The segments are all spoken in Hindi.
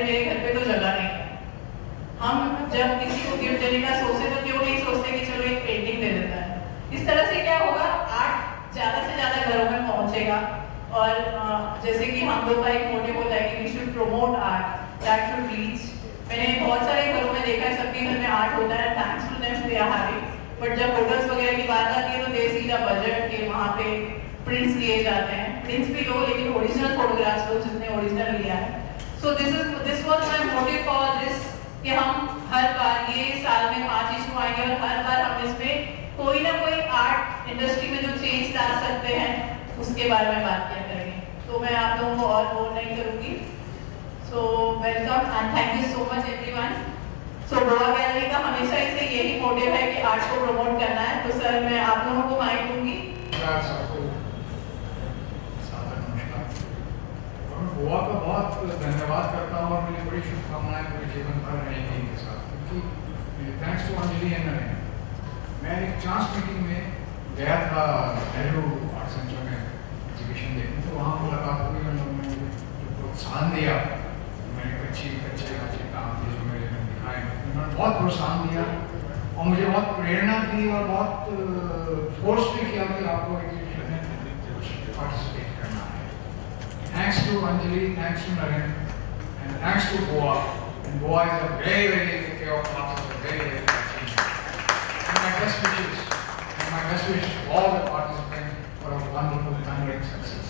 अरे मेरे घर पे तो जगह नहीं है। हम जब किसी को गिफ्ट देने का सोचते तो क्यों नहीं सोचते कि चलो एक पेंटिंग दे देता है। इस तरह से क्या होगा, आर्ट ज़्यादा से ज़्यादा घरों में पहुँचेगा। और जैसे कि हम लोग का एक मोटिव होता है कि we should promote art, that should reach. मैंने बहुत सारे घरों में देखा है, सबके घर में आर्ट होता है, thanks to them they are having. But जब होटल्स वगैरह की बात आती है तो दे सी द बजट के वहाँ पे प्रिंट्स लिए जाते हैं। प्रिंट्स भी लो लेकिन ओरिजिनल फोटोग्राफ्स लो जिसने ओरिजिनल लिया है। So this was my motive for this कि हम हर बार, ये साल में 5 इशू आएंगे और हर बार हम इसमें कोई ना कोई आर्ट इंडस्ट्री में जो चेंज ला सकते हैं उसके बारे में बात किया करेंगे। तो मैं आप लोगों को और बोर नहीं करूँगी। So welcome and thank you so much everyone. So Goa gallery का हमेशा इसे यही मोटिव है कि आर्ट को प्रमोट करना है। तो सर मैं आप लोगों को माइक दूंगी। गोवा का बहुत धन्यवाद करता हूँ और मेरी बड़ी शुभकामनाएं पूरे जीवन भर रहेंगी इनके साथ, क्योंकि thanks to Anjali and Naren. मैं एक चांस मीटिंग में गया था नेहरू आर्ट सेंटर में एग्जीबिशन देखने, तो वहाँ मुलाकात हुई और लोगों ने मुझे प्रोत्साहन दिया। मैंने अच्छे काम किए जो मेरे में दिखाए, उन्होंने बहुत प्रोत्साहन दिया और मुझे बहुत प्रेरणा दी और बहुत फोर्स भी किया कि आपको एग्जीबिशन में पार्टिसिपेट करना है। Thanks to Anjali, thanks to Naren, and thanks to Goa. And Goa is a very, very big of arts, a very, very big team. And my best wishes to all the participants for a wonderful thundering success.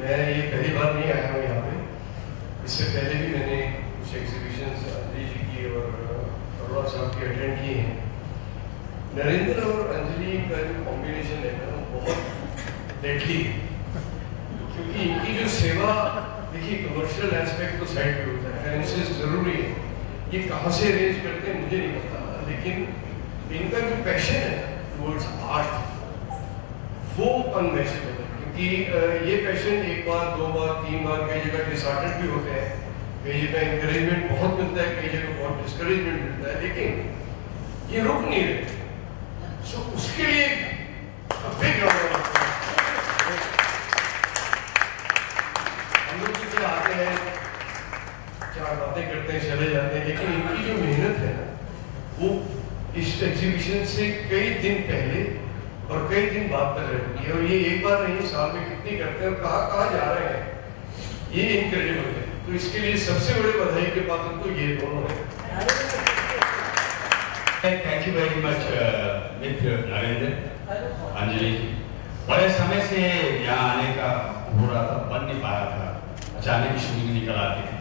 मैं ये पहली बार नहीं आया हूँ यहाँ पे। इससे पहले भी मैंने कुछ एग्जीबिशंस अंजलि जी की और अरोड़ा साहब की अटेंड किए हैं। नरेंद्र और अंजलि का जो कॉम्बिनेशन है ना, बहुत डेडली है, क्योंकि इनकी जो सेवा, देखिए कमर्शियल एस्पेक्ट तो साइड पे होता है, फाइनेंशियल जरूरी है, ये कहाँ से अरेंज करते हैं मुझे नहीं पता, लेकिन इनका जो पैशन है टुवर्ड्स आर्ट वो अनमैचेबल है। क्योंकि ये पैशन एक बार, 2 बार, 3 बार कई जगह डिसऑर्डर भी होते हैं, कई जगह इंकरेजमेंट बहुत मिलता है, कई जगह बहुत डिस्करेजमेंट मिलता है, लेकिन ये रुक नहीं रहे। सो उसके लिए बिग राउंड आते हैं, 4 बातें करते हैं, चले जाते हैं, लेकिन इनकी जो मेहनत है ना, वो इस एग्जीबिशन से कई दिन पहले और कई दिन बाद तक रहती है। और ये एक बार नहीं, साल में कितनी करते हैं और कहाँ जा रहे हैं, ये इनक्रेडिबल है। तो इसके लिए सबसे बड़े बधाई के पात्र तो ये दोनों हैं। थैंक यू वेरी मच मित्र नरेंद्र, अंजलि। बड़े समय से यहाँ आने का हो रहा था, बन नहीं पा रहा था, अचानक की शूटिंग निकल आती थी,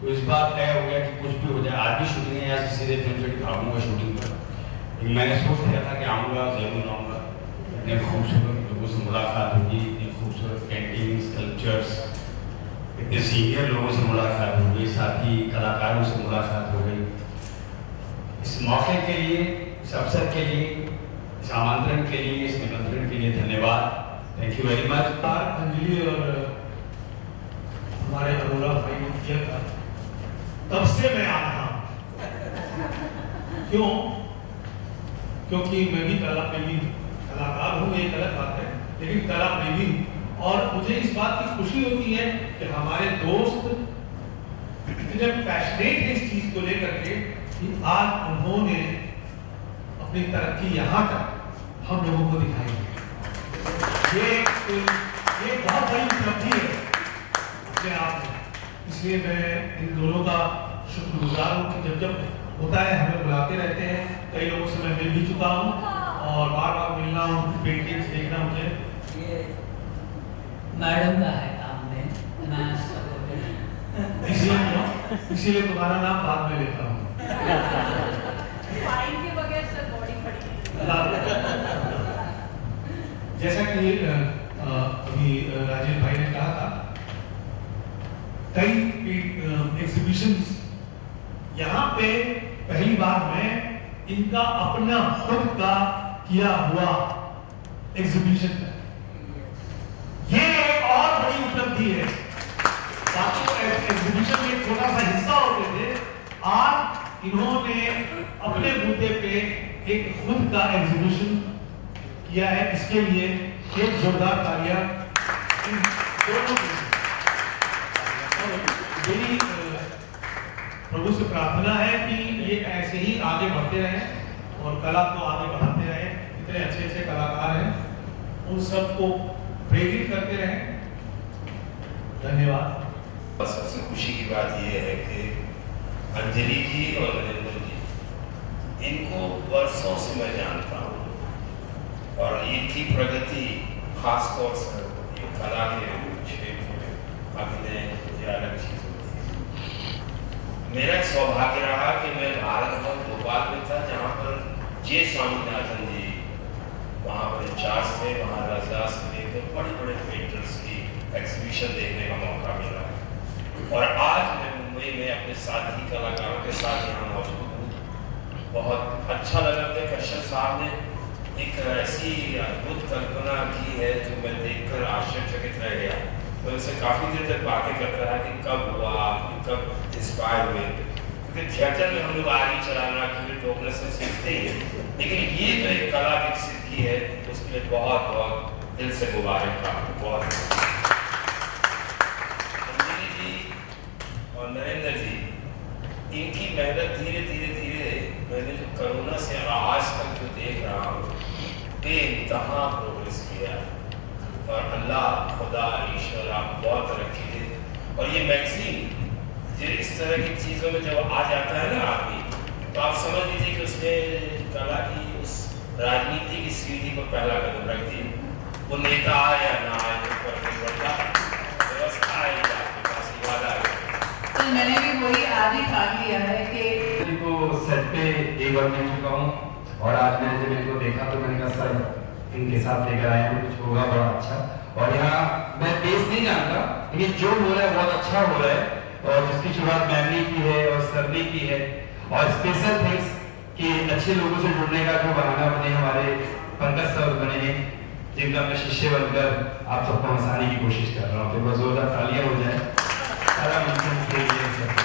तो इस बार तय हो गया कि कुछ भी हो जाए, आज भी शूटिंग है, यहाँ से सीधे फिल्म सिटी भागूंगा शूटिंग पर। लेकिन मैंने सोच लिया था कि आऊँगा, जरूर आऊँगा। इतने खूबसूरत लोगों से मुलाकात होगी, इतनी खूबसूरत पेंटिंग्स, स्कल्पचर्स, इतने सीनियर लोगों से मुलाकात हो गई, साथी कलाकारों से मुलाकात हो गई। इस मौके के लिए, इस अवसर के लिए, इस आमंत्रण के लिए, इस निमंत्रण के लिए धन्यवाद। Thank you very much. Anjali और हमारे अरोड़ा भाई ने किया था, तब से मैं आ रहा हूँ। क्यों? क्योंकि मैं भी कला प्रेमी कलाकार हूँ, एक अलग बात है, लेकिन कला प्रेमी हूँ। और मुझे इस बात की खुशी होती है कि हमारे दोस्त इतने पैशनेट हैं इस चीज को लेकर के कि आज उन्होंने अपनी तरक्की यहाँ तक हम लोगों को दिखाई है। ये बहुत बड़ी उपलब्धि है अपने आप में। इसलिए मैं इन दोनों का शुक्रगुजार हूँ कि जब होता है हमें बुलाते रहते हैं। कई लोगों से मैं मिल भी चुका हूँ और बार मिलना, उनकी पेंटिंग्स देखना मुझे। ये मैडम का है काम में, इसीलिए तुम्हारा नाम बाद में लेता हूँ। फाइन के बगैर सर बॉडी खड़ी। जैसा कि अभी राजेश भाई ने कहा था, कई एग्जीबिशंस यहाँ पे पहली बार मैं इनका अपना खुद का किया हुआ एग्जीबिशन है। ये एक और बड़ी उपलब्धि है। बाकी तो एग्जीबिशन में छोटा सा हिस्सा होते थे, आज इन्होंने अपने मुद्दे पे एक खुद का एग्जीबिशन किया है। इसके लिए एक जोरदार तालियां इन दोनों के लिए। मेरी प्रभु से प्रार्थना है कि ये ऐसे ही आगे बढ़ते रहें और कला को आगे बढ़ाते रहें। इतने अच्छे अच्छे कलाकार हैं, उन सबको प्रेरित करते रहें। धन्यवाद। सबसे खुशी की बात यह है कि अंजलि जी और नरेंद्र जी, इनको वर्षों से मैं जानता हूँ और इनकी प्रगति खासतौर से ये कला के क्षेत्र में अभिनय मुझे अलग चीज होती है। मेरा सौभाग्य रहा कि मैं भारत भवन भोपाल में था, जहाँ पर जे स्वामीनाथन जी वहाँ पर इंचार्ज थे। वहाँ रजा से लेकर बड़े बड़े पेंटर्स की एग्जीबिशन देखने का मौका मिला और आज मैं मुंबई में अपने साथी कलाकारों के साथ यहाँ मौजूद हूँ। बहुत अच्छा लगा कि कश्यप साहब ने एक ऐसी अद्भुत कल्पना की है जो मैं देखकर आश्चर्यचकित रह गया। तो उनसे काफ़ी देर तक बातें करता रहा कि कब हुआ, कब इंस्पायर हुए, क्योंकि थिएटर में हम लोग आगे चलाना कीड़े ठोकने से सीखते ही हैं, लेकिन ये जो एक कला विकसित की है उसके लिए बहुत बहुत दिल से मुबारक। बहुत अंजलि जी और नरेंद्र जी, इनकी मेहनत धीरे धीरे धीरे मैंने जो कोरोना से आज तक जो देख रहा हूँ, बेइंतहा प्रोग्रेस किया और अल्लाह खुदा ईश्वर आप बहुत तरक्की दे। और ये मैगजीन जो इस तरह की चीज़ों में जब आ जाता है ना आदमी, तो आप समझ लीजिए कि उसने कला की उस राजनीति की सीढ़ी पर पहला कदम रख दिया। वो नेता आए या ना आए पर नहीं पड़ता, व्यवस्था आएगी आपके पास, वादा आएगा। तो मैंने भी वही आज ही ठान लिया है कि को सेट पे एक बार मिल चुका हूँ और आज मैंने जब इनको देखा तो मैंने कहा सर इनके साथ लेकर आए हैं, कुछ होगा बड़ा अच्छा। और यहाँ मैं बेस नहीं जानता, लेकिन जो हो रहा है बहुत अच्छा हो रहा है और जिसकी शुरुआत मैम ने की है और सर ने की है। और स्पेशल थैंक्स कि अच्छे लोगों से जुड़ने का जो बहाना बने हमारे पंकज सर बने हैं, जिनका मैं शिष्य बनकर आप सबको हंसाने की कोशिश कर रहा हूँ। तो बस जोरदार तालियां हो जाए सारा मंचन के लिए सर।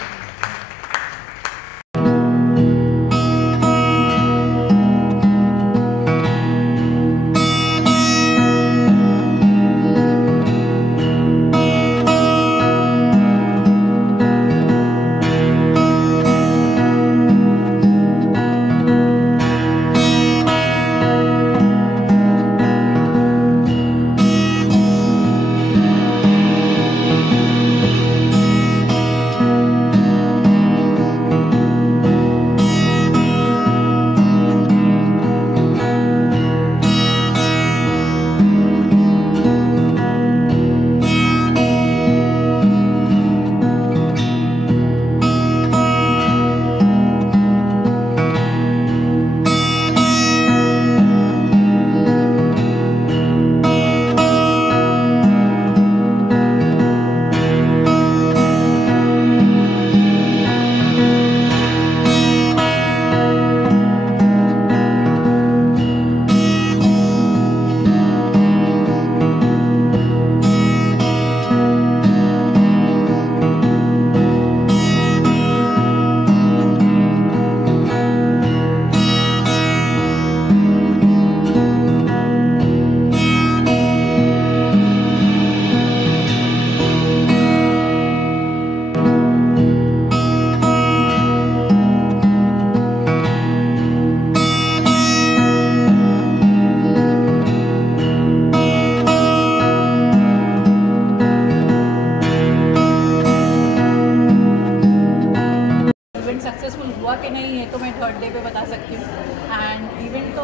सक्सेसफुल हुआ कि नहीं है तो मैं थर्ड डे पे बता सकती हूँ। एंड इवेंट तो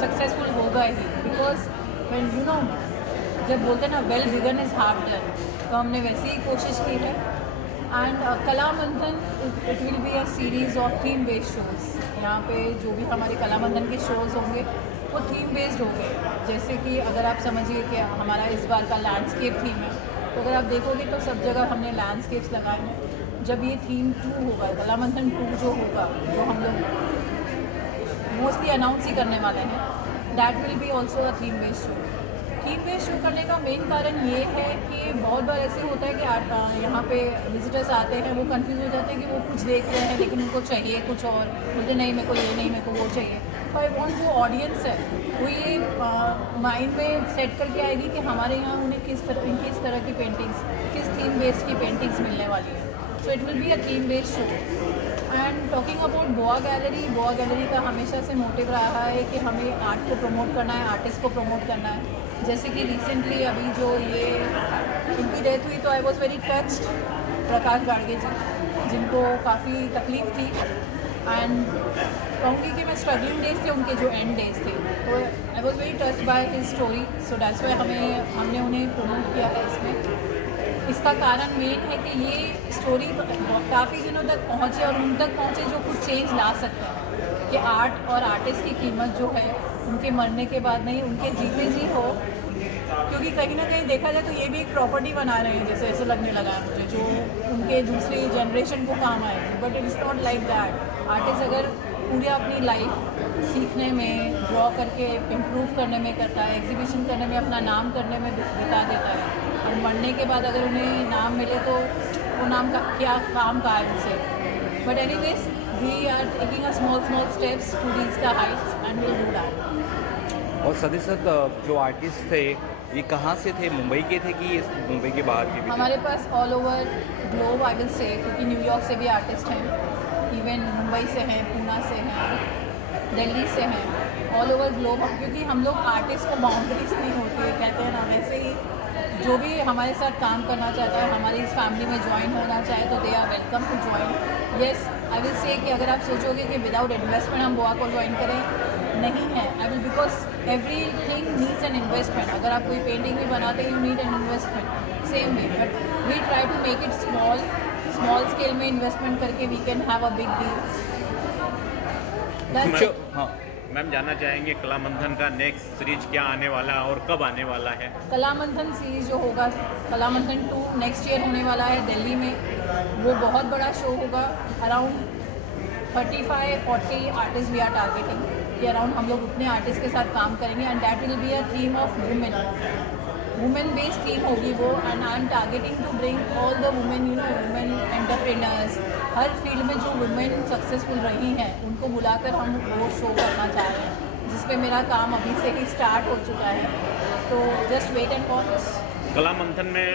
सक्सेसफुल होगा ही, बिकॉज व्हेन यू नो जब बोलते हैं ना well begin is half done, तो हमने वैसे ही कोशिश की है। एंड कला मंथन it will be a series of theme based shows. यहाँ पे जो भी हमारे कला मंथन के शोज़ होंगे वो थीम बेस्ड होंगे। जैसे कि अगर आप समझिए कि हमारा इस बार का लैंडस्केप थीम है, तो अगर आप देखोगे तो सब जगह हमने लैंडस्केप्स लगाए हैं। जब ये थीम 2 होगा, कला मंथन 2 जो होगा, जो हम लोग मोस्टली अनाउंस ही करने वाले हैं, that will B also a theme based show. Theme based show करने का मेन कारण ये है कि बहुत बार ऐसे होता है कि यहाँ पे विजिटर्स आते हैं, वो कंफ्यूज हो जाते हैं कि वो कुछ देख रहे हैं लेकिन उनको चाहिए कुछ और, बोलते नहीं मेरे को ये नहीं, मेरे को वो चाहिए। तो आई वॉन्ट जो ऑडियंस है वो ये माइंड में सेट करके आएगी कि हमारे यहाँ उन्हें किस तरह की पेंटिंग्स, किस थीम बेस्ड की पेंटिंग्स मिलने वाली है। So it will be a theme-based show. And talking about Boa Gallery का हमेशा से मोटिव रहा है कि हमें आर्ट को प्रमोट करना है, आर्टिस्ट को प्रमोट करना है। जैसे कि रिसेंटली अभी जो ये इनकी डेथ हुई तो आई वॉज वेरी टच्ड, प्रकाश गाड़गे जी, जिनको काफ़ी तकलीफ थी। एंड कहूँगी कि मैं स्ट्रगलिंग डेज थे उनके, जो एंड डेज थे, तो I was very touched by his story. So that's why हमने उन्हें प्रमोट किया है इसमें। इसका कारण मेन है कि ये स्टोरी काफ़ी दिनों तक पहुँचे और उन तक पहुँचे जो कुछ चेंज ला सकते हैं, कि आर्ट और आर्टिस्ट की कीमत जो है उनके मरने के बाद नहीं, उनके जीते जी हो। क्योंकि कहीं ना कहीं देखा जाए तो ये भी एक प्रॉपर्टी बना रहे हैं, जैसे ऐसा लगने लगा है मुझे, जो उनके दूसरी जनरेशन को काम आएगी। But it's not like that. Artist अगर पूरी अपनी लाइफ सीखने में, ड्रॉ करके इम्प्रूव करने में करता है, एग्जीबिशन करने में, अपना नाम करने में बिता देता है, और मरने के बाद अगर उन्हें नाम मिले तो वो नाम का क्या काम का है उनसे। But anyways we are taking a small steps to reach the heights and will do that. और साथ ही साथ जो आर्टिस्ट थे ये कहाँ से थे, मुंबई के थे कि मुंबई के बाहर के भी? हमारे पास all over globe I will say, क्योंकि न्यूयॉर्क से भी आर्टिस्ट हैं, इवन मुंबई से हैं, पूना से हैं, दिल्ली से हैं, ऑल ओवर ग्लोब। क्योंकि हम लोग आर्टिस्ट को बाउंड्रीज नहीं होती है, कहते हैं ना, वैसे ही जो भी हमारे साथ काम करना चाहता है, हमारी इस फैमिली में ज्वाइन होना चाहे तो they are welcome to join. Yes, I will say कि अगर आप सोचोगे कि विदाउट इन्वेस्टमेंट हम गोवा को ज्वाइन करें, नहीं है। I will, because every thing needs an investment. अगर आप कोई पेंटिंग भी बनाते हैं, you need an investment, same way. But we try to make it small scale में इन्वेस्टमेंट करके we can have a big deal. हाँ मैम, जानना चाहेंगे कला मंथन का नेक्स्ट सीरीज क्या आने वाला है और कब आने वाला है? कला मंथन सीरीज जो होगा, कला मंथन 2 नेक्स्ट ईयर होने वाला है दिल्ली में। वो बहुत बड़ा शो होगा। Around 35-40 artist we are targeting, कि अराउंड हम लोग उतने आर्टिस्ट के साथ काम करेंगे। And that will be a theme of women based theme होगी वो। And I am targeting to bring all the women, women entrepreneurs, हर फील्ड में जो वुमेन सक्सेसफुल रही हैं उनको बुलाकर हम वो शो करना चाह रहे हैं, जिसपे मेरा काम अभी से ही स्टार्ट हो चुका है। तो जस्ट वेट एंड वॉच। कला मंथन में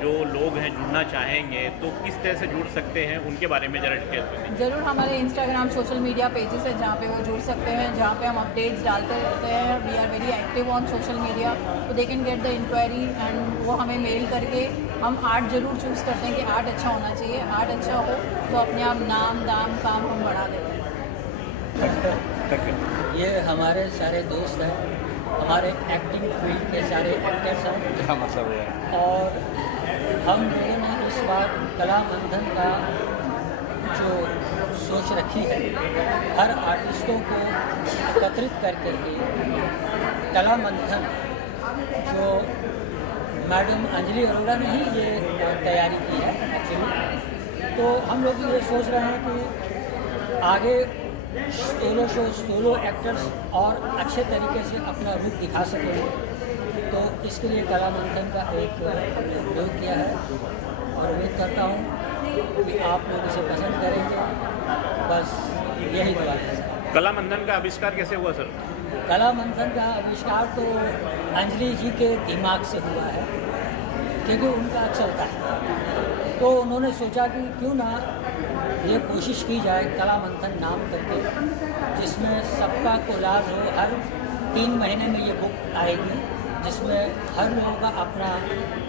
जो लोग हैं जुड़ना चाहेंगे तो किस तरह से जुड़ सकते हैं, उनके बारे में जरा डिटेल बताइए। ज़रूर, हमारे इंस्टाग्राम सोशल मीडिया पेजेस हैं जहाँ पे वो जुड़ सकते हैं, जहाँ पे हम अपडेट्स डालते रहते हैं। We are very active on social media, तो they can get the inquiry and वो हमें मेल करके। हम आर्ट ज़रूर चूज़ करते हैं कि आर्ट अच्छा होना चाहिए। आर्ट अच्छा हो तो अपने आप नाम दाम काम हम बढ़ा देते हैं। ये हमारे सारे दोस्त हैं, हमारे एक्टिंग फील्ड के सारे एक्टर्स हैं। क्या मतलब है? और हम लोगों ने इस बार कला मंथन का जो सोच रखी है, हर आर्टिस्टों को एकत्रित करके कला मंथन, जो मैडम अंजलि अरोड़ा ने ही ये तैयारी की है एक्चुअली। तो हम लोग ये सोच रहे हैं कि आगे सोलो शो, सोलो एक्टर्स और अच्छे तरीके से अपना रूप दिखा सकें। तो इसके लिए कला मंथन का एक प्रयोग किया है और उम्मीद करता हूँ कि आप लोग इसे पसंद करेंगे। बस यही दुआ है। कला मंथन का आविष्कार कैसे हुआ सर? कला मंथन का आविष्कार तो अंजलि जी के दिमाग से हुआ है, क्योंकि उनका चलता है। तो उन्होंने सोचा कि क्यों ना ये कोशिश की जाए कला मंथन नाम करके, जिसमें सबका कोलाज हो। हर 3 महीने में ये बुक आएगी, जिसमें हर लोगों का अपना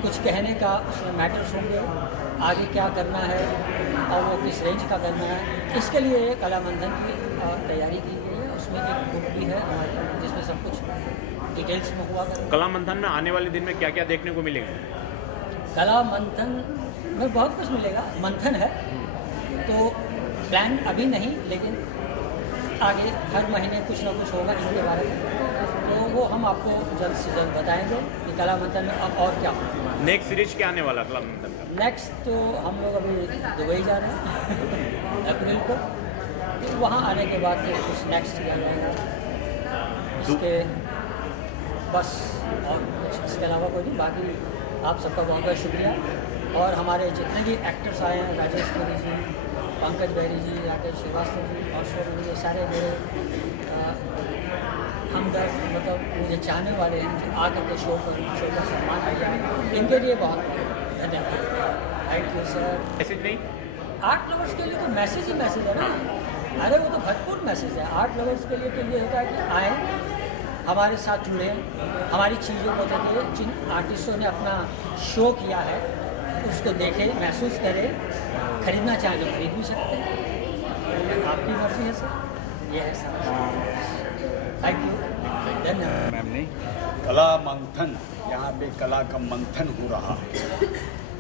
कुछ कहने का उसमें मैटर्स होंगे, आगे क्या करना है और वो किस रेंज का करना है। इसके लिए कला मंथन की तैयारी की गई है। उसमें एक बुक भी है हमारी, जिसमें सब कुछ डिटेल्स में हुआ करें। कला मंथन में आने वाले दिन में क्या क्या देखने को मिलेगा? कला मंथन में बहुत कुछ मिलेगा। मंथन है तो प्लान अभी नहीं, लेकिन आगे हर महीने कुछ ना कुछ होगा इनके बारे में। तो वो हम आपको जल्द से जल्द बताएंगे कि कला मंथन में अब और क्या होगा। नेक्स्ट सीरीज क्या आने वाला कला मंथन का? नेक्स्ट तो हम लोग अभी दुबई जा रहे हैं अप्रैल को। तो वहाँ आने के बाद फिर कुछ नेक्स्ट किया जाएगा। इसके बस और कुछ इसके अलावा कोई नहीं। बाकी आप सबका बहुत बहुत शुक्रिया। और हमारे जितने भी एक्टर्स आए हैं, राजेश पुरी जी, पंकज बैरी जी, राकेश श्रीवास्तव जी, और ये सारे मेरे हमदर्द, मतलब मुझे चाहने वाले हैं, जो आकर के शो का सम्मान किया, इनके लिए बहुत धन्यवाद। Thank you sir. मैसेज नहीं? आर्ट लवर्स के लिए तो मैसेज ही मैसेज है ना। अरे वो तो भरपूर मैसेज है। आर्ट लवर्स के लिए तो ये होता है कि आए, हमारे साथ जुड़े, हमारी चीज़ों को देखें, जिन आर्टिस्टों ने अपना शो किया है उसको देखें, महसूस करें, खरीदना चाहें तो खरीद भी सकते हैं, आपकी मर्जी है सर। ये है सर। थैंक यू, धन्यवाद। मैम ने कला मंथन, यहाँ पे कला का मंथन हो रहा है।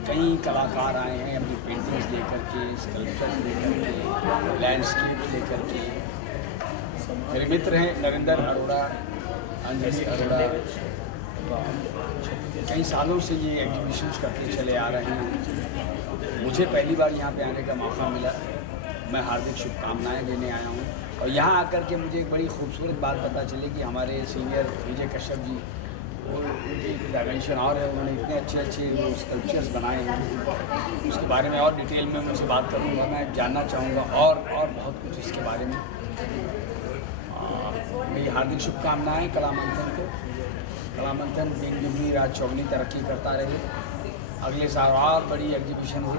कई कलाकार आए हैं अपनी पेंटिंग्स लेकर के, स्कल्पचर लेकर के, लैंडस्केप लेकर के। मेरे मित्र हैं नरेंद्र अरोड़ा, अंजलि अरोड़ा, कई सालों से ये एग्जीबिशंस करते चले आ रहे हैं। मुझे पहली बार यहाँ पे आने का मौका मिला, मैं हार्दिक शुभकामनाएं देने आया हूँ। और यहाँ आकर के मुझे एक बड़ी खूबसूरत बात पता चली कि हमारे सीनियर विजय कश्यप जी, उनकी डायमेंशन और है, उन्होंने इतने अच्छे अच्छे वो स्कल्पचर्स बनाए हैं। उसके बारे में और डिटेल में मुझसे बात करूँगा, मैं जानना चाहूँगा और बहुत कुछ इसके बारे में। मेरी हार्दिक शुभकामनाएं कला मंथन को। कला मंथन दिन दुगनी रात चौगनी तरक्की करता रहे, अगले साल और बड़ी एग्जीबिशन हो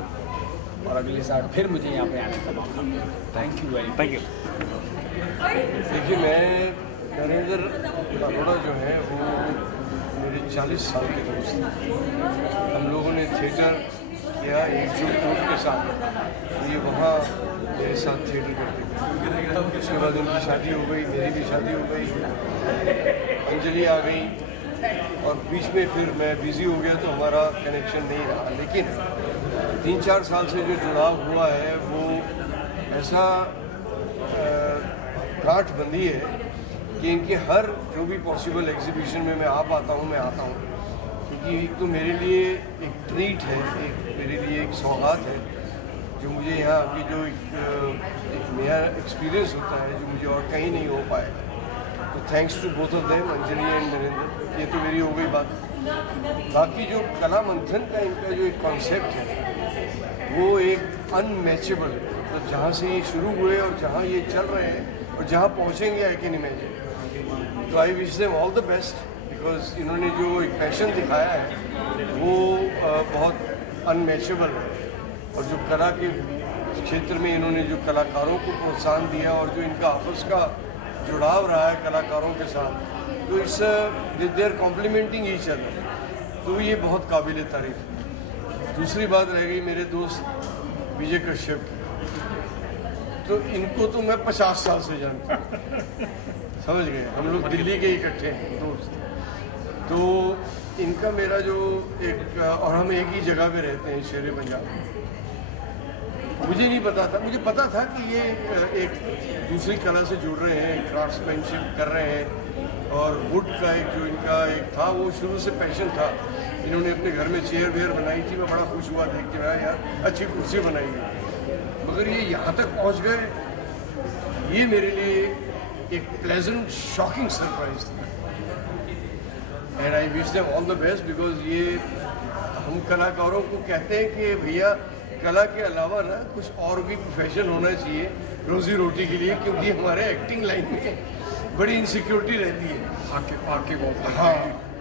और अगले साल फिर मुझे यहाँ पे आने का मौका मिले। Thank you very much. Thank you. देखिए, मैं नरेंद्र अरोड़ा जो है वो मेरे 40 साल के दोस्त हैं। हम लोगों ने थिएटर किया एकजुट ग्रुप के साथ। ये वहाँ मेरे साथ थिएटर करते थे। उसके बाद उनकी शादी हो गई, मेरी भी शादी हो गई, अंजलि आ गई और बीच में फिर मैं बिज़ी हो गया तो हमारा कनेक्शन नहीं रहा। लेकिन 3-4 साल से जो जुड़ाव हुआ है वो ऐसा गांठ बंधी है कि इनके हर जो भी पॉसिबल एग्जीबिशन में मैं आ पाता हूँ, मैं आता हूँ। क्योंकि एक तो मेरे लिए एक ट्रीट है, एक मेरे लिए एक सौगात है जो मुझे यहाँ आके जो एक नया एक्सपीरियंस होता है जो मुझे और कहीं नहीं हो पाएगा। तो thanks to both of them, Anjali and Narendra. ये तो मेरी हो गई बात। बाकी जो कला मंथन का इनका जो एक कॉन्सेप्ट है वो एक अनमैचेबल, तो जहाँ से ये शुरू हुए और जहाँ ये चल रहे हैं और जहाँ पहुँचेंगे आई कैन इमेजिन। तो I wish them all the best, because इन्होंने जो एक पैशन दिखाया है वो बहुत अनमैचेबल है। और जो कला के क्षेत्र में इन्होंने जो कलाकारों को प्रोत्साहन दिया और जो इनका आपस का जुड़ाव रहा है कलाकारों के साथ, तो इस they are complementing each other, तो ये बहुत काबिल तारीफ है। दूसरी बात रह गई मेरे दोस्त विजय कश्यप की, तो इनको तो मैं 50 साल से जानता हूँ, समझ गए। हम लोग दिल्ली के इकट्ठे हैं दोस्त। तो इनका मेरा जो एक, और हम एक ही जगह पे रहते हैं, शेरे पंजाब। मुझे नहीं पता था, मुझे पता था कि ये एक दूसरी कला से जुड़ रहे हैं, क्राफ्ट्समैनशिप कर रहे हैं। और वुड का एक जो इनका एक था वो शुरू से पैशन था। इन्होंने अपने घर में चेयर वेयर बनाई थी, मैं बड़ा खुश हुआ देख के, मैं यार अच्छी कुर्सी बनाई है। मगर ये यहाँ तक पहुँच गए, ये मेरे लिए एक प्लेजेंट शॉकिंग सरप्राइज था। And I wish them all the best, because ये हम कलाकारों को कहते हैं कि भैया कला के अलावा ना कुछ और भी प्रोफेशन होना चाहिए रोजी रोटी के लिए, क्योंकि हमारे एक्टिंग लाइन में बड़ी इनसिक्योरिटी रहती है। आके बहुत, हाँ,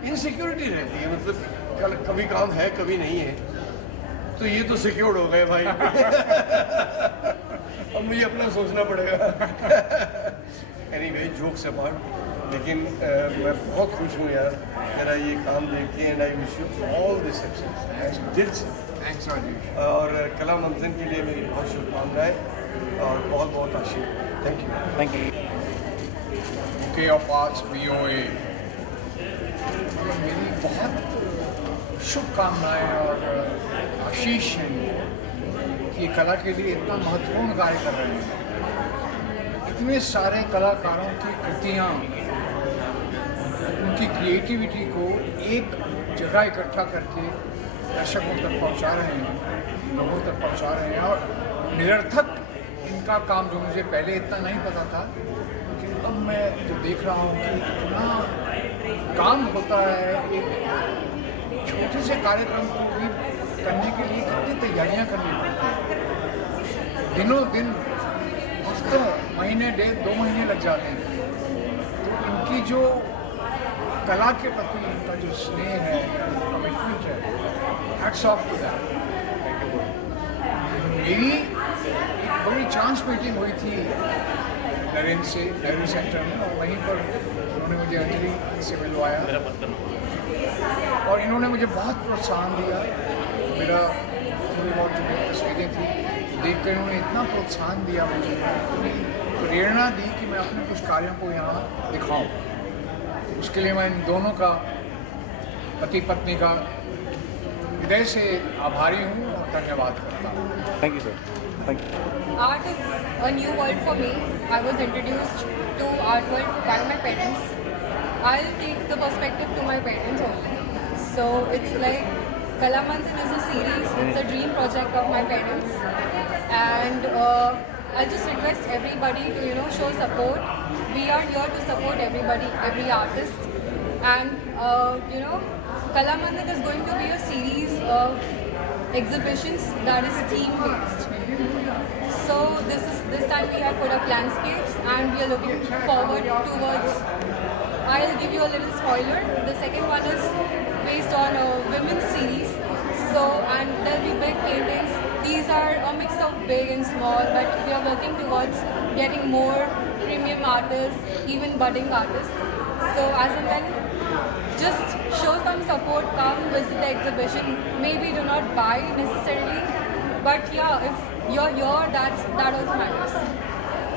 इनसिक्योरिटी रहती है, मतलब कभी काम है कभी नहीं है। तो ये तो सिक्योर्ड हो गए भाई। अब मुझे अपना सोचना पड़ेगा। एनीवे, जोक्स अपार्ट, लेकिन मैं बहुत खुश हूँ यार मेरा ये काम देख के। And I wish you all the success दिल से। थैंक्स राजेश। और कला मंथन के लिए मेरी बहुत शुभकामनाएं और बहुत बहुत आशीर्वाद। Thank you. Thank you. Bouquet of arts BOA, मेरी बहुत शुभकामनाएं और आशीष हैं कि कला के लिए इतना महत्वपूर्ण कार्य कर रहे हैं। इतने सारे कलाकारों की कृतियाँ, उनकी क्रिएटिविटी को एक जगह इकट्ठा करके दर्शकों तक पहुंचा रहे हैं, लोगों तक पहुंचा रहे हैं। और निरर्थक इनका काम जो मुझे पहले इतना नहीं पता था, लेकिन अब मैं जो देख रहा हूँ कि इतना काम होता है, एक छोटे से कार्यक्रम को भी करने के लिए कितनी तैयारियाँ करनी पड़ती हैं। दिनों दिन, हफ्तों, महीने, 1.5-2 महीने लग जाते हैं। तो इनकी जो कला के प्रति इनका जो स्नेह है, कमिटमेंट है, हैट्स ऑफ टू दैट। मेरी चांस मीटिंग हुई थी नरेंद्र से नेहरू सेंटर में, और वहीं पर उन्होंने मुझे अंजलि से मिलवाया और इन्होंने मुझे बहुत प्रोत्साहन दिया। मेरा थोड़ी बहुत जो मेरी तस्वीरें थी देख कर इन्होंने इतना प्रोत्साहन दिया मुझे, इतनी प्रेरणा दी कि मैं अपने कुछ कार्यों को यहाँ दिखाऊं। उसके लिए मैं इन दोनों का, पति पत्नी का, हृदय से आभारी हूँ और धन्यवाद करता हूँ। Thank you sir. Thank you. Art is a new world for me. I was introduced to art world by my parents. I'll take the perspective to my parents only. So it's like Kala Manthan is a series. It's a dream project of my parents, and I just request everybody to show support. We are here to support everybody, every artist, and Kala Manthan is going to be a series of exhibitions that is theme based. So this time we have put up landscapes, and we are looking forward towards. I'll give you a little spoiler. The second one is based on a women's series. So, and there'll be big paintings. These are a mix of big and small, but we are working towards getting more premium artists, even budding artists. So as and when, just show some support, come visit the exhibition. Maybe do not buy necessarily, but yeah, if you're here, that also matters.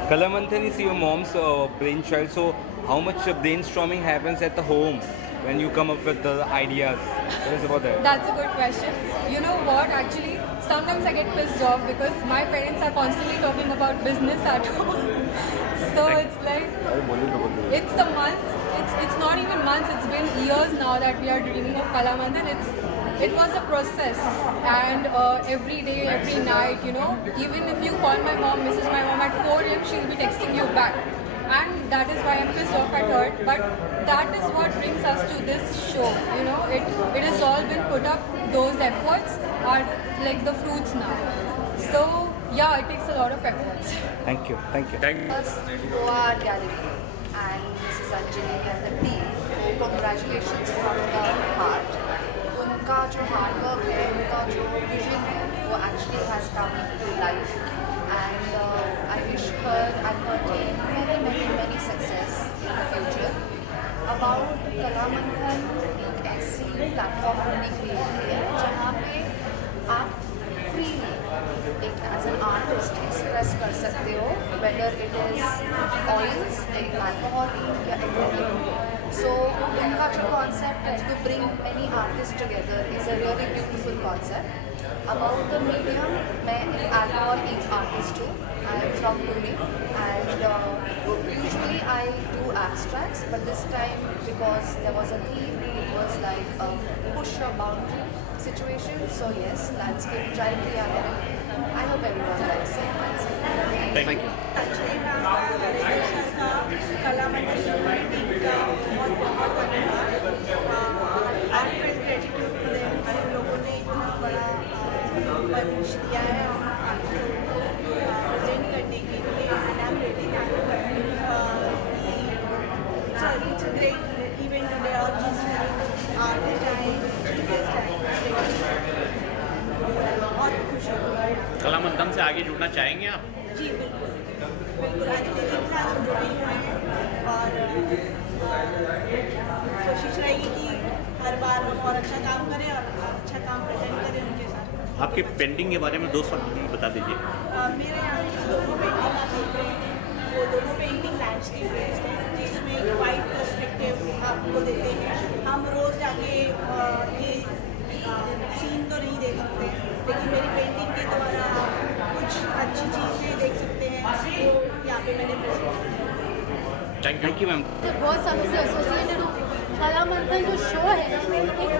Kala Manthan is your mom's brainchild, so how much brainstorming happens at the home when you come up with the ideas? Tell us about that. That's a good question. You know what, actually, sometimes I get pissed off because my parents are constantly talking about business at home. So it's like, it's a month, it's not even months, it's been years now that we are dreaming of Kala Manthan. It was a process, and every day, every night, even if you call my mom, message my mom at 4 AM, she'll be texting you back. And that is why I'm pissed off at her, but that is what brings us to this show, it has all been put up, those efforts are like the fruits now. So yeah, it takes a lot of efforts. Thank you. Goa Art Gallery and Mrs. Anjali and the team, congratulations from the heart. उनका जो हार्ड वर्क है, उनका जो विजन है, वो actually has come to life, and I wish her and her team many success in the future. About Kala Manthan एक ऐसी प्लेटफॉर्म हमने क्रिएट की है जहाँ पे आप फ्रीली एक एज एन आर्टिस्ट एक्सप्रेस कर सकते हो, whether it is oils, alcohol या एक्रेलिक। So उनका जो concept है to bring many artists together is a really beautiful concept. About the medium, मैं एक alcoholic artist हूँ. I am from Pune, and usually I do abstracts, but this time because there was a theme, it was like a push your boundary situation. So yes, landscape try किया है. I hope everyone likes it. Thank you. कला मंथन टीम का बहुत धन्यवाद। हार्टफेल्ट ग्रेटिट्यूड टू देम कि उन लोगों ने इतना बड़ा मंच दिया है आर्टिस्ट को प्रेजेंट करने के लिए, and I am really thankful. It's a great event today और जिसमें आर्ट बहुत खुश हूँ। कला मंथन से आगे जुड़ना चाहेंगे आप? जी बिल्कुल अंजलि के साथ हम जुड़े हुए हैं, और कोशिश रहेगी कि हर बार हम और अच्छा काम करें और अच्छा काम प्रेजेंट करें उनके साथ। आपके पेंटिंग के बारे में 2 शब्द बता दीजिए। मेरे यहाँ की दोनों पेंटिंग आप देख रहे हैं, वो दोनों पेंटिंग लैंडस्केप बेस्ड है, जिसमें एक वाइड पर्सपेक्टिव आपको देते हैं। हम रोज़ जाके ये सीन तो नहीं देख सकते, लेकिन मेरी पेंटिंग के द्वारा कुछ अच्छी चीज़ें देख सकते हैं, वो यहाँ पे मैंने प्रेजेंट। Thank you ma'am. बहुत सालों से एसोसिएटेड हूँ। कला मंथन जो शो है एक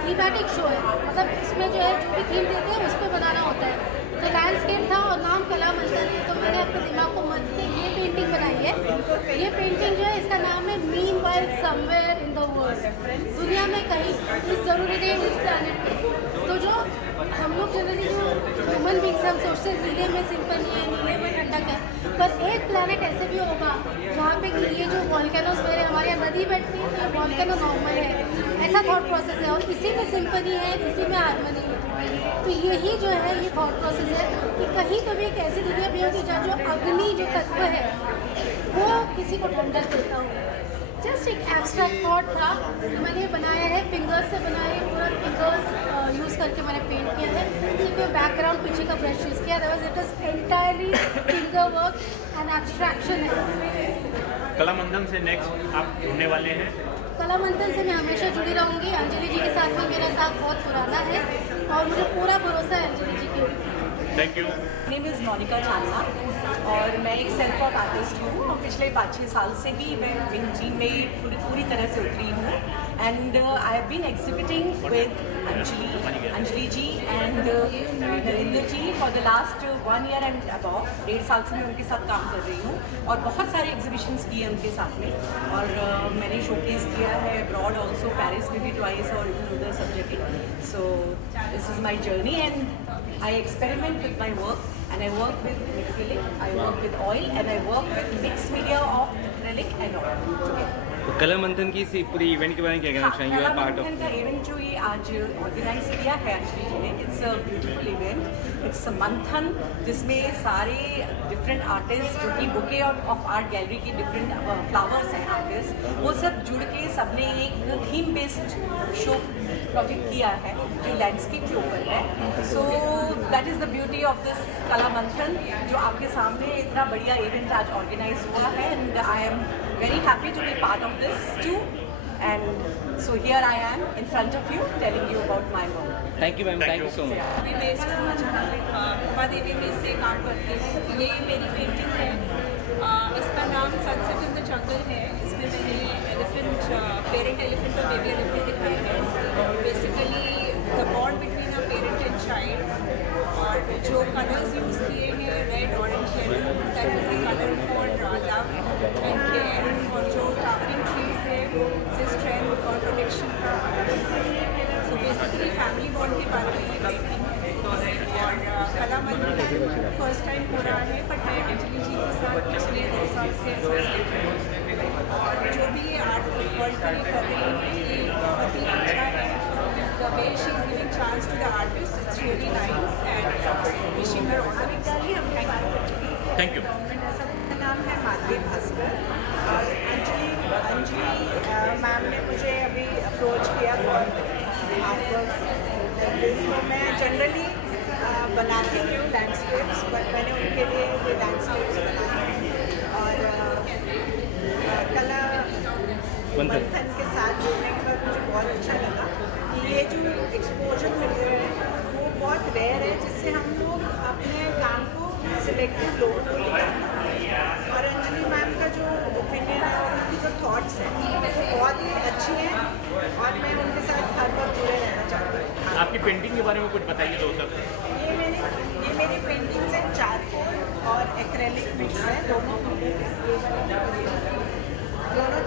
थीमेटिक शो है, मतलब इसमें जो है जो भी थीम देते हैं उस पर बनाना होता है। तो लैंडस्केप था और नाम कला मंथन है, तो मैंने अपने दिमाग को मत के ये पेंटिंग बनाई है। ये पेंटिंग जो है इसका नाम है meanwhile somewhere in the world, दुनिया में कहीं इस ज़रूरी नहीं इस प्लानट पे। तो जो हम लोग जनरली जो ह्यूमन बींग्स हम सोचते हैं नीले में सिंपल है, नीले में ठंडक है, पर एक प्लानट ऐसे भी होगा जहाँ पे कि ये जो वॉल्केनोस मेरे हमारे यहाँ नदी बैठती है, ये वॉल्केनो नॉर्मल है, ऐसा थॉट प्रोसेस है, और इसी में सिंपली है, इसी में हार्मनी है। तो यही जो है ये थॉट प्रोसेस है कि कहीं तो भी एक ऐसी दुनिया भी होगी जहाँ जो अग्नि जो तत्व है वो किसी को ठंडक देता हो। जस्ट एक एब्स्ट्रैक्ट थॉट था, मैंने बनाया है, फिंगर्स से बनाया, पूरा फिंगर्स यूज़ करके मैंने पेंट किया है। सिर्फ बैकग्राउंड पीछे का ब्रश यूज़ किया, otherwise it is entirely finger work and abstraction है। कला मंथन से नेक्स्ट आप जुड़ने वाले हैं? कला मंथन से मैं हमेशा जुड़ी रहूँगी। अंजलि जी के साथ में मेरा साथ बहुत पुराना है और मुझे पूरा भरोसा है अंजलि जी के ऊपर। Thank you. Name is Monika Chandna और मैं एक सेल्फ टॉट आर्टिस्ट हूँ और पिछले 5-6 साल से ही मैं पेंटिंग में पूरी तरह से उतरी हूँ। And I have been exhibiting with Anjali ji and Narendra ji for the last 1 year and about. 1.5 साल से मैं उनके साथ काम कर रही हूँ और बहुत सारे एग्जिबिशंस किए उनके साथ में और मैंने शोकेस किया है अब्रॉड ऑल्सो, पेरिस में भी ट्वाइस और इधर उधर सब जगह। So this is my journey and I experiment with my work and I work with acrylic, I work with oil and I work with mixed media of acrylic and oil together. तो कला मंथन की इसी पूरी इवेंट के बारे में क्या कहना चाहेंगे? कला मंथन का इवेंट जो ये आज ऑर्गेनाइज किया है अंजलि जी ने, it's a beautiful event. It's a मंथन जिसमें सारे डिफरेंट आर्टिस्ट जो कि बुके ऑफ आर्ट गैलरी की डिफरेंट फ्लावर्स हैं आर्टिस्ट, वो सब जुड़ के सबने एक थीम बेस्ड शो प्रोजेक्ट किया है जो लैंडस्केप के ऊपर है। So that is the beauty of this कला मंथन जो आपके सामने इतना बढ़िया इवेंट आज ऑर्गेनाइज हुआ है and I M very happy to be part of this too, and so here I am in front of you telling you about my work. Thank you ma'am, thank you so much. मैं बेस्ड हूँ उमा देवी में से काम करती हूँ। ये मेरी पेंटिंग है, इसका नाम सनसेट इन द जंगल है। इसमें मैंने एलिफेंट, पेरेंट एलिफेंट और बेबी एलिफेंट दिखाए हैं। Basically the bond between a parent and child और जो कलर्स यूज़ किए हैं red, orange, yellow, that is the colour for love and care. और जो टावरिंग ट्रीज है से स्ट्रेंथ और प्रोटेक्शन का। सो बेसिकली फैमिली बॉन्ड के बारे में ये पेंटिंग है और कला मंथन फर्स्ट टाइम हो रहा है, बट मैं अंजलि जी के साथ पिछले 2 साल से एसोसिएट हूँ और जो भी आर्ट वर्ल्ड के लिए कर रही है ये बहुत ही अच्छा है। The way she is giving chance to the artist, it's really nice and wishing her all the best. Thank you. मेरा नाम है माधवी भास्कर और अंजलि मैम ने मुझे अभी अप्रोच किया फॉर आर्ट वर्क। तो मैं जनरली बनाती हूँ लैंडस्केप्स, बट मैंने उनके लिए ये लैंडस्केप्स बनाए और कला मंथन के साथ जुड़ने के बाद मुझे बहुत अच्छा लगा कि ये जो एक्सपोजर मिल रहा है वो बहुत रेयर है, जिससे हम लोग अपने काम को सिलेक्टेड लोगों को लेकर। और अंजलि मैम का जो ओपिनियन है और उनकी जो थॉट्स हैं बहुत ही अच्छी हैं और मैं उनके साथ हर वक्त जुड़े रहना चाहती हूँ। आपकी पेंटिंग के बारे में कुछ बताइए दोस्तों। ये मेरी पेंटिंग्स हैं, चारकोल और एक्रेलिक मिक्स है, दोनों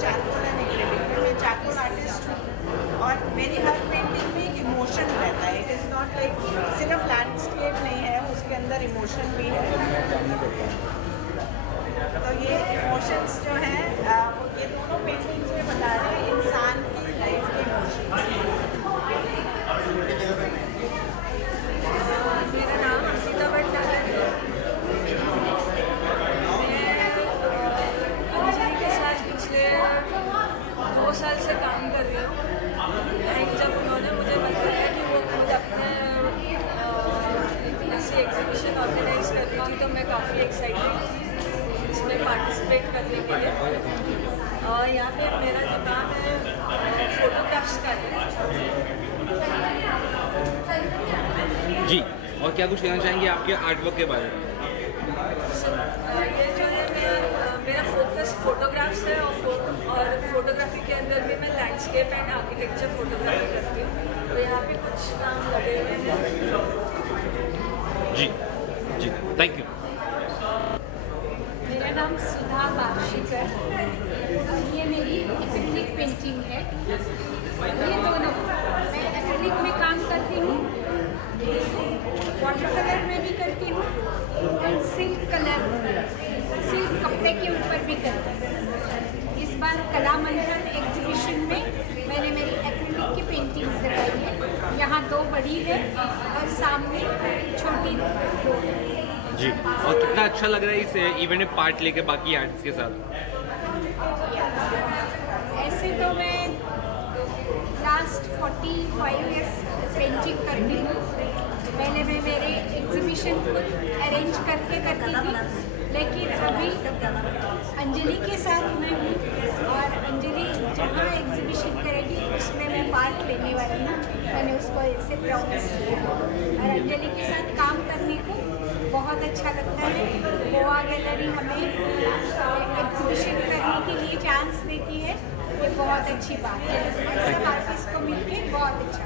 चारकोल एंड एक्रेलिक में। मैं चारकोल आर्टिस्ट हूँ और मेरी हर पेंटिंग में एक इमोशन रहता है। इट इज़ नॉट लाइक सिर्फ लैंडस्केप नहीं है, उसके अंदर इमोशन भी है। तो ये इमोशंस जो हैं ये दोनों पेंटिंग्स में बता रहे हैं इंसान की लाइफ के इमोशंस। मेरा नाम अंकिता भट्टाचार्य है। मैं अंजलि के साथ पिछले 2 साल से काम कर रही हूँ एंड जब उन्होंने मुझे बताया कि वो खुद अपने ऐसी एग्जीबिशन ऑर्गेनाइज कर रही थी तो मैं काफ़ी एक्साइटेड थी इसमें पार्टिसिपेट करने के लिए। और यहाँ पे मेरा जो काम है फोटोग्राफ्स का है। जी, और क्या कुछ कहना चाहेंगे आपके आर्टवर्क के बारे में? ये जो है मेरा फोकस फोटोग्राफ्स है और फोटोग्राफी के अंदर भी मैं लैंडस्केप एंड आर्किटेक्चर फोटोग्राफी करती हूँ। तो यहाँ पे कुछ काम लगे हुए हैं। जी जी, थैंक यू। मेरा नाम सुधा बाक्षीकर, ये मेरी एक्रेलिक पेंटिंग है। ये दोनों मैं एक्रेलिक में काम करती हूँ, वाटर कलर में भी करती हूँ एंड सिल्क कपड़े के ऊपर भी करती हूँ। इस बार कला मंथन एग्जीबिशन में मैंने मेरी एक्रेलिक की पेंटिंग्स दिखाई है। यहाँ 2 बड़ी है और सामने छोटी जी। और कितना अच्छा लग रहा है इस इवेंट में पार्ट लेके बाकी आर्टिस्ट के साथ? ऐसे तो मैं लास्ट 45 ईयर्स पेंटिंग करती हूँ। पहले मैं मेरे एग्जीबिशन खुद अरेंज करके करती थी, लेकिन अभी अंजलि के साथ मैं हूँ और अंजलि जहाँ एग्जीबिशन करेगी उसमें मैं पार्ट लेने वाली हूँ। मैंने उसको ऐसे प्रॉमिस किया और अंजलि के साथ काम करने को बहुत अच्छा लगता है। गोवा गैलरी हमें एग्जीबिशन करने के लिए चांस देती है, ये बहुत अच्छी बात है। सब आर्टिस्ट को मिलके बहुत अच्छा।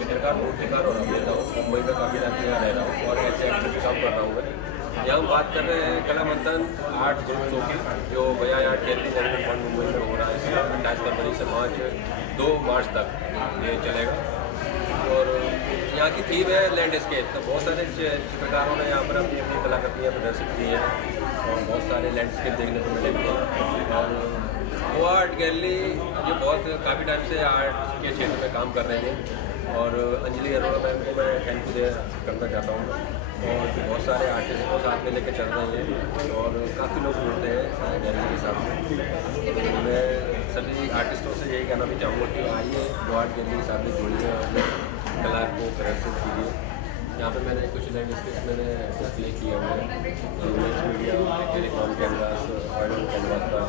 चित्रकार मूर्तिकार और अभिनेता हूँ। मुंबई में काफ़ी टाइम से यहाँ रह रहा हूँ और ऐसे एक्टर काम कर रहा हूँ मैं। यहाँ हम बात कर रहे हैं कला मंथन 8 ग्रुप की, जो गया आर्ट गैलरी नेशनल मुंबई में हो रहा है 28 फरवरी से 2 मार्च तक ये चलेगा। और यहाँ की थीम है लैंडस्केप। तो बहुत सारे चित्रकारों ने यहाँ पर अपनी अपनी कलाकृतियाँ प्रदर्शित की हैं और बहुत सारे लैंडस्केप देखने को मिलेंगे। और वो आर्ट गैलरी जो काफ़ी टाइम से आर्ट के क्षेत्र में काम कर रहे हैं और अंजलि अरोड़ा मैम को मैं थैंक यू करना चाहता हूँ। और बहुत सारे आर्टिस्ट को साथ में लेकर चल रहे हैं और काफ़ी लोग जुड़ते हैं गैलरी के साथ में। मैं सभी आर्टिस्टों से यही कहना भी चाहूँगा कि आइए वो आर्ट गैलरी के साथ में जुड़िए और अपने कला को प्रदर्शित कीजिए। यहाँ पे मैंने कुछ लैंडस्केप मैंने डिस्प्ले किया हुआ है, image media, telecom cameras, oil cameras का।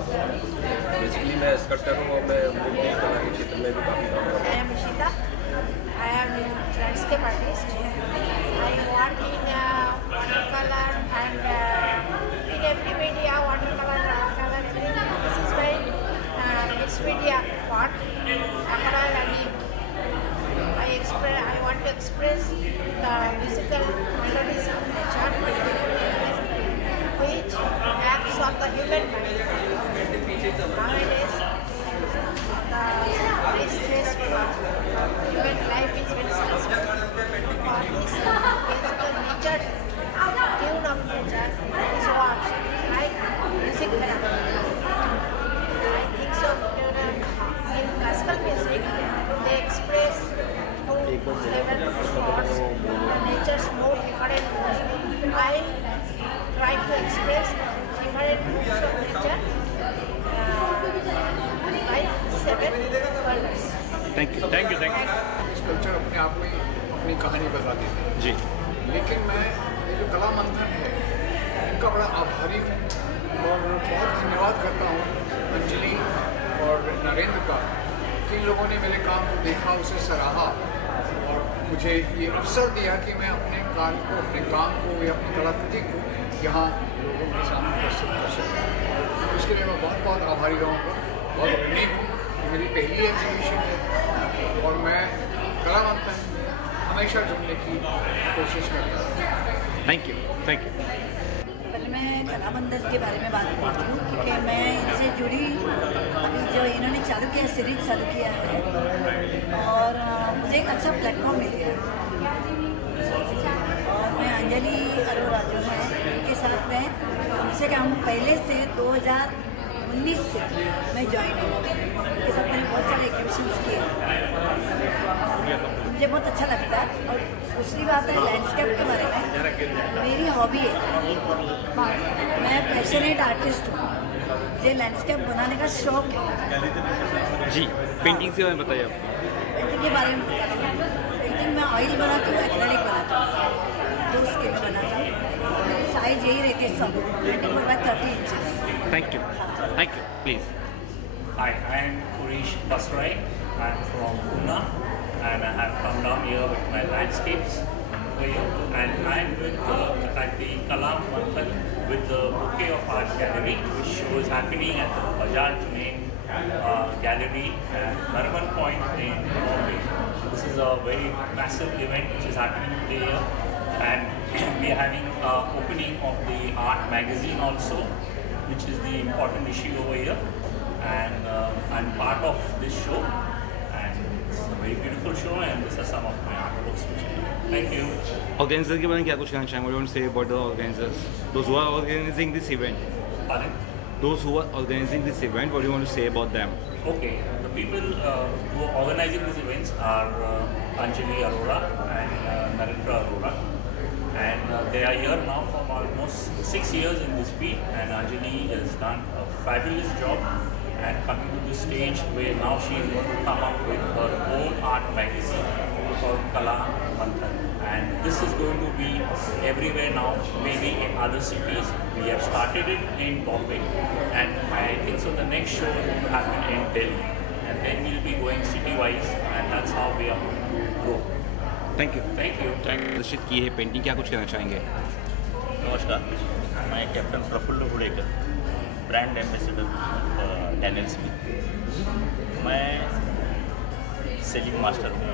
बेसिकली मैं स्कल्पटर हूँ और मैं मूर्ति कला के क्षेत्र में भी काफ़ी काम करता हूँ। Ishita. I am a landscape artist. I work in watercolor and in every media, watercolor, coloring. This is my mixed media part, aquarelle and ink. I want to express the musical melodies of nature, which acts on the human mind. Nowadays, the very stressful human life is very stressful. For this, the nature, tune of nature is what like music therapy. I think so. In classical music, they express through several chords the nature's mood, different moods. I try to express different moods of nature by 7 colors. Thank you. Culture अपने आप में अपनी कहानी बता देते हैं जी, लेकिन मैं ये जो कला मंथन है इनका बड़ा आभारी हूँ और बहुत धन्यवाद करता हूँ अंजलि और नरेंद्र का कि इन लोगों ने मेरे काम को देखा, उसे सराहा और मुझे ये अवसर दिया कि मैं अपने कार्य को, अपने काम को या अपनी कलाकृति को यहाँ लोगों के सामने प्रस्तुत कर सकूँ। इसके लिए मैं बहुत बहुत आभारी रहूँगा, बहुत ऋणी हूँ। मेरी पहली एग्जीबिशन है और मैं कला मंथन में हमेशा जुड़ने की कोशिश करता हूँ। Thank you. पहले मैं कला मंथन के बारे में बात करती हूँ क्योंकि मैं इनसे जुड़ी, अभी जो इन्होंने चालू किया, सीरीज चालू किया है और मुझे एक अच्छा प्लेटफॉर्म मिल गया और मैं अंजलि अरोड़ा जो है उनके साथ में उनसे क्या हूँ पहले से 2019 से मैं ज्वाइन हूँ। उनके साथ मैंने बहुत सारे एग्जीबिशंस किए, मुझे बहुत अच्छा लगता है। और दूसरी बात है लैंडस्केप के बारे में, मेरी हॉबी है, मैं पैशनेट आर्टिस्ट हूँ, मुझे लैंडस्केप बनाने का शौक है। जी, पेंटिंग से हमें बताइए आप। पेंटिंग के बारे में बताता हूँ। पेंटिंग में ऑयल बनाती हूँ, एक्रेलिक बनाती हूँ, 2 स्केल बनाता हूँ। साइज यही रहती है सब, 20/30 inches. Thank you. Please. Hi, I am Kurish Basrai. I am from Pune and I have come down here with my landscapes. And I am at the Kala Manthan with the Bouquet of Art Gallery, which show is happening at the Bazaar Junaid Gallery at Narvan Point in Bombay. This is a very massive event which is happening today here, and we are having opening of the art magazine also, which is the important issue over here. And I'm part of this show, and it's a very beautiful show, and these are some of my artworks. Thank you. Organizer के बारे में क्या कुछ कहना चाहेंगे? What do you want to say about the organizers, those who are organizing this event? Pardon? those who are organizing this event, what do you want to say about them? Okay, the people who are organizing these events are Anjali Arora and Narendra Arora, and they are here now for almost 6 years in this field, and Anjali has done a fabulous job and coming to the stage where now she is going to come up with her own art magazine called Kala Manthan, and this is going to be everywhere now, maybe in other cities. We have started it in Bombay, and I think so the next show will happen in Delhi, and then we'll be going city-wise, and that's how we are going to grow. Thank you. Thank you. प्रदर्शित की है पेंटिंग, क्या कुछ कहना चाहेंगे? नमस्कार, मैं captain Praful Hudekar, brand ambassador Daniel Smith. मैं सेलिंग मास्टर हूँ,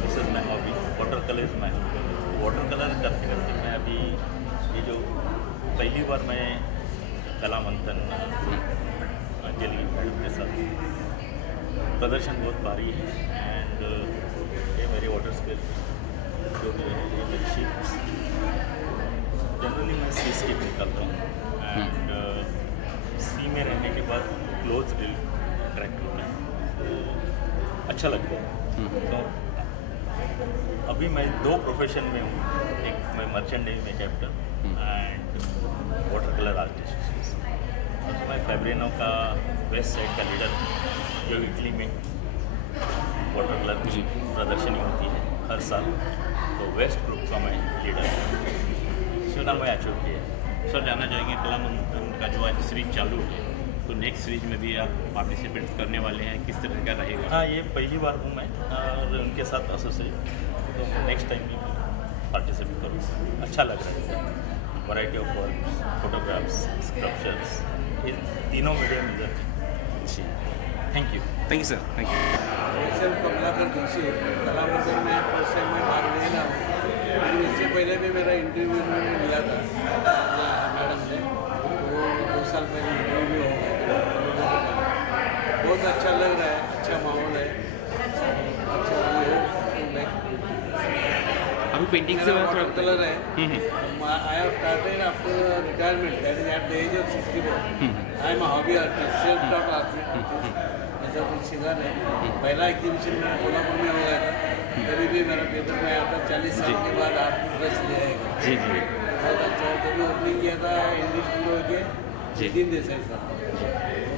this is my hobby, water colour is my hobby. Water colour करते करते मैं अभी ये जो पहली बार मैं कला मंथन अंजलि मैडम के साथ प्रदर्शन बहुत भारी है, एंड ये मेरे वाटर स्केल जो भी है ये मेरी शीट्स जनरली मैं सी स्केप निकालता हूँ, एंड सी में रहने के बाद क्लोथ रिल अट्रैक्ट होता है, तो अच्छा लगता है। तो अभी मैं 2 प्रोफेशन में हूँ, एक मैं मर्चेंट नेवी में captain and water colour artist, और मैं फैब्रिनो का वेस्ट साइड का लीडर हूँ, जो इटली में वाटर कलर की प्रदर्शनी होती है हर साल, तो वेस्ट ग्रुप का मैं लीडर हूँ। इसमें मैं अचीव किया। सर जानना चाहेंगे कला मंथन का जो आज सीरीज चालू है, तो नेक्स्ट सीरीज में भी आप पार्टिसिपेट करने वाले हैं, किस तरह का रहेगा? हाँ, ये पहली बार हूँ मैं और उनके साथ एसोसिएट, तो नेक्स्ट टाइम भी पार्टिसिपेट करूँ। अच्छा लग रहा है, variety of works, photographs, sculptures, इन तीनों मीडियम इधर है। Thank you sir, thank you. Kamlakar Dixit, Kala Manthan में फर्स्ट टाइम मैं भाग ले रहा हूँ, लेकिन इससे पहले भी मेरा इंटरव्यू में मिला था मैडम ने, वो 2 साल पहले इंटरव्यू हो गया। बहुत अच्छा लग रहा है, अच्छा माहौल है, अच्छा अभी पेंटिंग से वाटर कलर है। I have started after retirement, that is at the age of 64। I am a hobby artist, self taught artist, ऐसा कुछ सीखा नहीं। पहला एग्जीबिशन मेरा कोल्हापुर में हो गया था, कभी भी मेरा पेपर में आया था 40 साल के बाद आर्ट प्रेस ले आएगा। जी जी, बहुत अच्छा है। कभी ओपनिंग किया था इंग्लिश स्टूडियो के दिन देसाई साहब।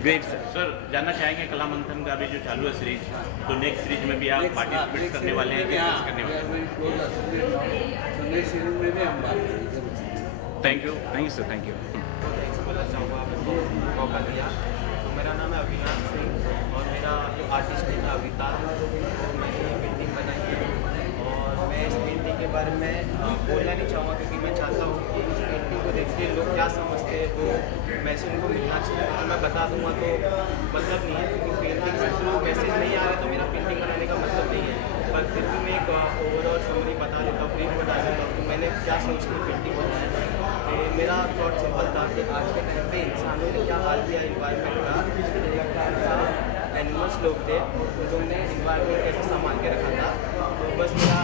Great sir. सर जानना चाहेंगे कला मंथन का अभी जो चालू है सीरीज, तो नेक्स्ट सीरीज में भी आप पार्टिसिपेट करने वाले हैं? करने वाले नेक्स्ट सीरीज में भी हम बात करेंगे। Thank you sir, thank you. बोलना चाहूँगा आपको मौका दिया। तो मेरा नाम है अविनाश सिंह और मेरा जो आर्टिस्ट है अवितार, मैंने ये पेंटिंग बनाई है और मैं इस पेंटिंग के बारे में बोलना नहीं चाहूँगा, क्योंकि मैं चाहता हूँ कि इस पेंटिंग को देख के लोग क्या समझते हैं वो मैसेज उनको मिलना चाहिए। अगर मैं बता दूँगा तो मतलब नहीं है, क्योंकि पेंटिंग से जो मैसेज नहीं आ रहा तो मेरा पेंटिंग बनाने का मतलब नहीं है। पर फिर भी मैं एक ओवरऑल समरी बता देता हूँ, ब्रीफ बता देता हूँ कि मैंने क्या सोच के पेंटिंग बनाया है। तो मेरा थॉट सिंपल था कि आज के टाइम पे इंसानों ने क्या हाल किया इन्वायरमेंट का, एक टाइम था एनिमल्स लोग थे, उन्होंने इन्वायरमेंट कैसे संभाल के रखा था। तो बस मेरा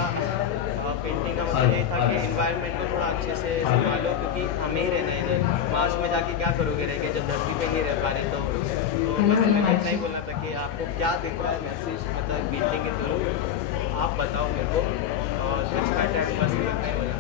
पेंटिंग का मतलब ये था कि इन्वायरमेंट को थोड़ा अच्छे से संभालो, क्योंकि हमें ही रहना है इधर, मार्स में जाके क्या करोगे रह के जब धरती पे नहीं रह पा रहे। तो बस मैंने इतना ही बोलना था कि आपको क्या दिख रहा है मैसेज, मतलब पेंटिंग के थ्रू आप बताओ मेरे को, और बस इतना ही बोला।